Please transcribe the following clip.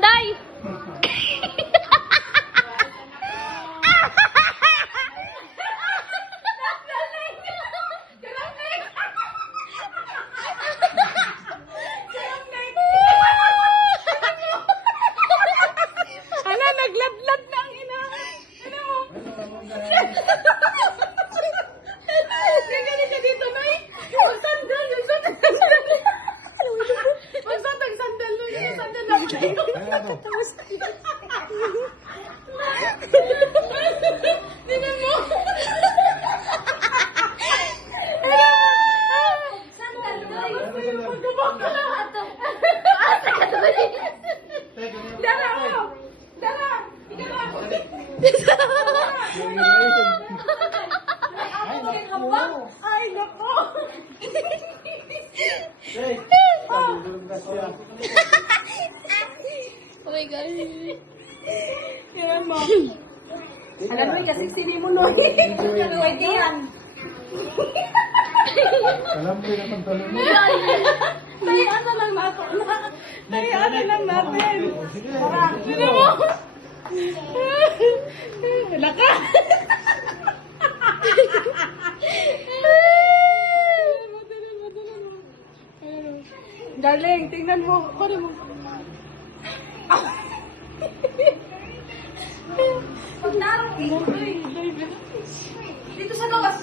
Day! Ano, nagladlad na ang ina. Ano mo? Ganyan ka dito, Nay. Magsandal, magsandal, sandal. Sandal na. Tingnan mo. Dara ako. Dara. Ay, nako. Oh my God. Tingnan mo. Alam mo, kasi sini mo, Noy. Pwede yan. Alam mo yung pagtalo mo. Tayaan na lang natin. Tayaan na lang natin. Tingnan mo. Laka. Darling, tingnan mo. Pare mo. Dito sa lawas.